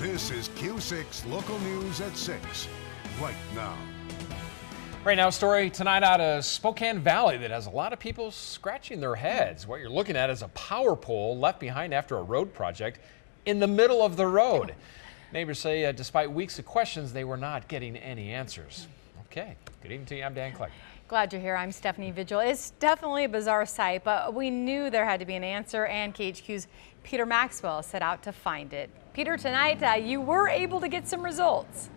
This is Q6 Local News at 6, right now. Right now, a story tonight out of Spokane Valley that has a lot of people scratching their heads. What you're looking at is a power pole left behind after a road project in the middle of the road. Neighbors say despite weeks of questions, they were not getting any answers. Okay, good evening to you. I'm Dan Clark. Glad you're here. I'm Stephanie Vigil. It's definitely a bizarre sight, but we knew there had to be an answer, and KHQ's Peter Maxwell set out to find it. Peter, tonight you were able to get some results.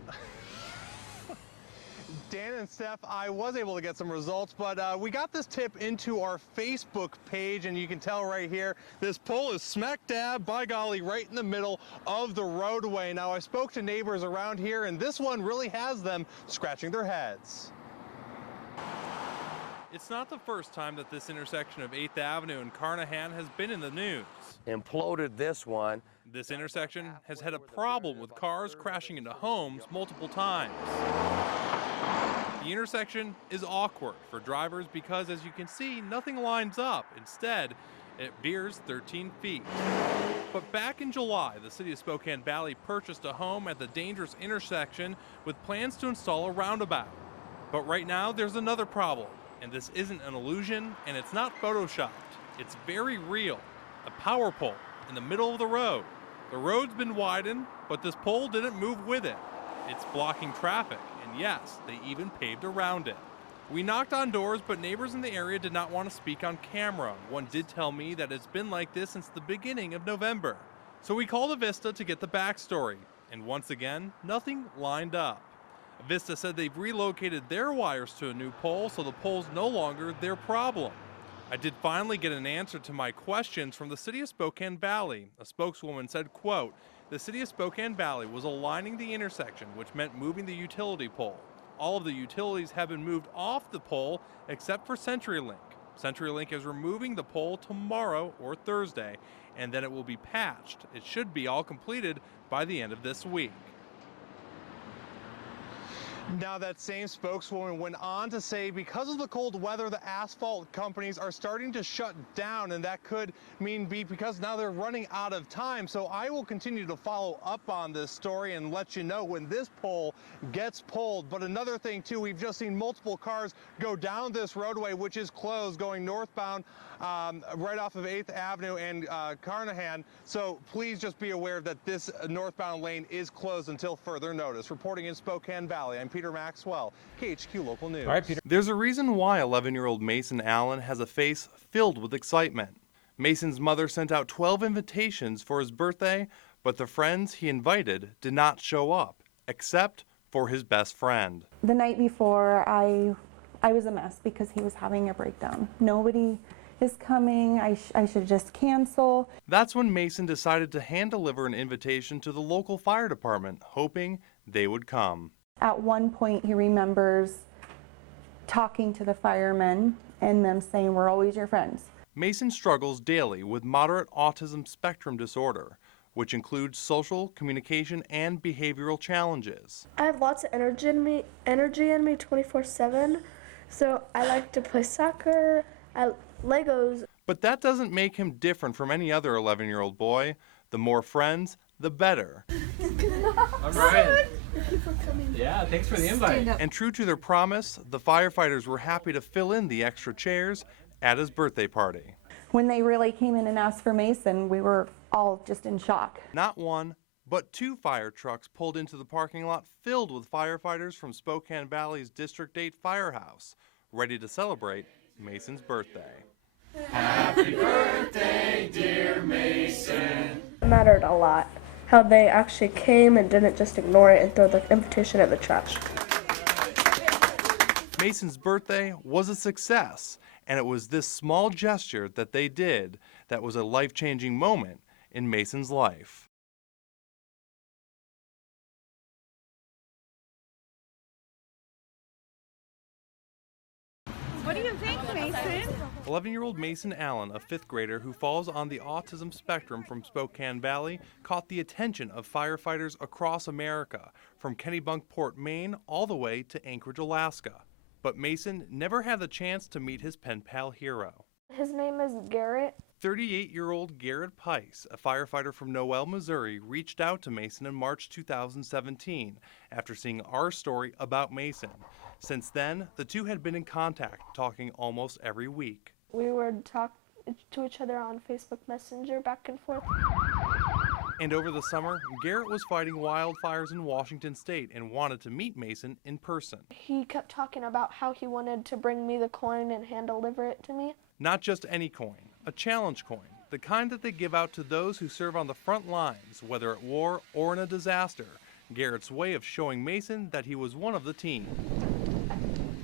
Dan and Steph, I was able to get some results, but we got this tip into our Facebook page, and you can tell right here, this pole is smack dab, by golly, right in the middle of the roadway. Now, I spoke to neighbors around here, and this one really has them scratching their heads. It's not the first time that this intersection of 8th Avenue and Carnahan has been in the news. Imploded this one. This intersection has had a problem with cars crashing into homes multiple times. The intersection is awkward for drivers because, as you can see, nothing lines up. Instead, it veers 13 feet. But back in July, the city of Spokane Valley purchased a home at the dangerous intersection with plans to install a roundabout. But right now, there's another problem. And this isn't an illusion, and it's not photoshopped. It's very real. A power pole in the middle of the road. The road's been widened, but this pole didn't move with it. It's blocking traffic, and yes, they even paved around it. We knocked on doors, but neighbors in the area did not want to speak on camera. One did tell me that it's been like this since the beginning of November. So we called Avista to get the backstory, and once again, nothing lined up. Avista said they've relocated their wires to a new pole, so the pole's no longer their problem. I did finally get an answer to my questions from the city of Spokane Valley. A spokeswoman said, quote, "The city of Spokane Valley was aligning the intersection, which meant moving the utility pole. All of the utilities have been moved off the pole except for CenturyLink. CenturyLink is removing the pole tomorrow or Thursday, and then it will be patched. It should be all completed by the end of this week." Now, that same spokeswoman went on to say because of the cold weather, the asphalt companies are starting to shut down, and that could mean because now they're running out of time. So I will continue to follow up on this story and let you know when this pole gets pulled. But another thing, too, we've just seen multiple cars go down this roadway, which is closed, going northbound right off of 8th Avenue and Carnahan. So please just be aware that this northbound lane is closed until further notice. Reporting in Spokane Valley, I'm Peter Maxwell, KHQ Local News. All right, Peter. There's a reason why 11-year-old Mason Allen has a face filled with excitement. Mason's mother sent out 12 invitations for his birthday, but the friends he invited did not show up, except for his best friend. The night before, I was a mess because he was having a breakdown. Nobody is coming. I should just cancel. That's when Mason decided to hand-deliver an invitation to the local fire department, hoping they would come. At one point, he remembers talking to the firemen and them saying, "We're always your friends." Mason struggles daily with moderate autism spectrum disorder, which includes social, communication, and behavioral challenges. I have lots of energy in me 24/7. So I like to play soccer, Legos. But that doesn't make him different from any other 11-year-old boy. The more friends, the better. All right. Yeah, thanks for the invite. And true to their promise, the firefighters were happy to fill in the extra chairs at his birthday party. When they really came in and asked for Mason, we were all just in shock. Not one, but 2 fire trucks pulled into the parking lot filled with firefighters from Spokane Valley's District 8 firehouse, ready to celebrate Mason's birthday. Happy birthday, dear Mason. It mattered a lot how they actually came and didn't just ignore it and throw the invitation in the trash. Mason's birthday was a success, and it was this small gesture that they did that was a life-changing moment in Mason's life. What do you think, Mason? 11-year-old Mason Allen, a 5th grader who falls on the autism spectrum from Spokane Valley, caught the attention of firefighters across America, from Kennebunkport, Maine, all the way to Anchorage, Alaska. But Mason never had the chance to meet his pen pal hero. His name is Garrett. 38-year-old Garrett Pice, a firefighter from Noel, Missouri, reached out to Mason in March 2017 after seeing our story about Mason. Since then, the two had been in contact, talking almost every week. We would talk to each other on Facebook Messenger back and forth. And over the summer, Garrett was fighting wildfires in Washington state and wanted to meet Mason in person. He kept talking about how he wanted to bring me the coin and hand deliver it to me. Not just any coin, a challenge coin, the kind that they give out to those who serve on the front lines, whether at war or in a disaster. Garrett's way of showing Mason that he was one of the team.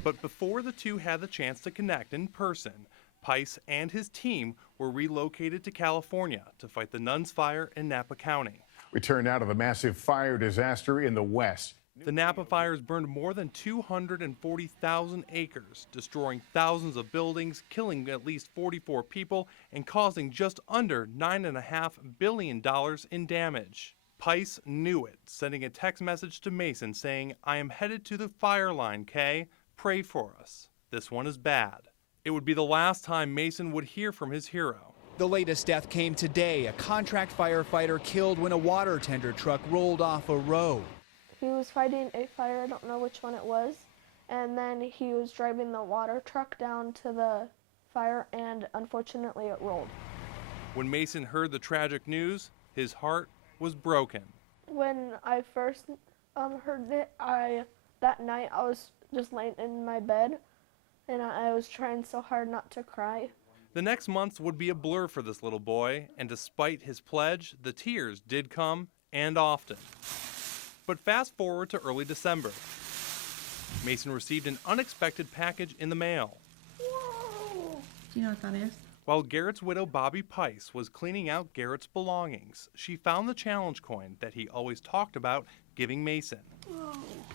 But before the two had the chance to connect in person, Pice and his team were relocated to California to fight the Nuns Fire in Napa County. We turn now to the massive fire disaster in the West. The Napa fires burned more than 240,000 acres, destroying thousands of buildings, killing at least 44 people, and causing just under $9.5 billion in damage. Pice knew it, sending a text message to Mason saying, "I am headed to the fire line, Kay. Pray for us. This one is bad." It would be the last time Mason would hear from his hero. The latest death came today. A contract firefighter killed when a water tender truck rolled off a road. He was fighting a fire, I don't know which one it was, and then he was driving the water truck down to the fire, and unfortunately it rolled. When Mason heard the tragic news, his heart was broken. When I first heard it, that night I was just laying in my bed, and I was trying so hard not to cry. The next months would be a blur for this little boy, and despite his pledge, the tears did come, and often. But fast forward to early December. Mason received an unexpected package in the mail. Whoa! Do you know what that is? While Garrett's widow, Bobby Pice, was cleaning out Garrett's belongings, she found the challenge coin that he always talked about giving Mason.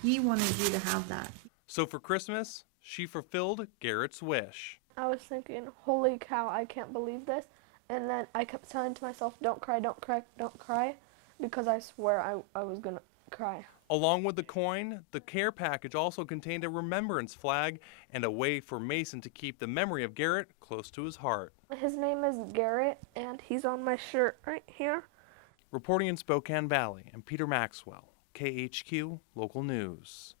He wanted you to have that. So for Christmas, she fulfilled Garrett's wish. I was thinking, holy cow, I can't believe this. And then I kept telling to myself, don't cry, don't cry, don't cry, because I swear I was going to cry. Along with the coin, the care package also contained a remembrance flag and a way for Mason to keep the memory of Garrett close to his heart. His name is Garrett, and he's on my shirt right here. Reporting in Spokane Valley, I'm Peter Maxwell, KHQ Local News.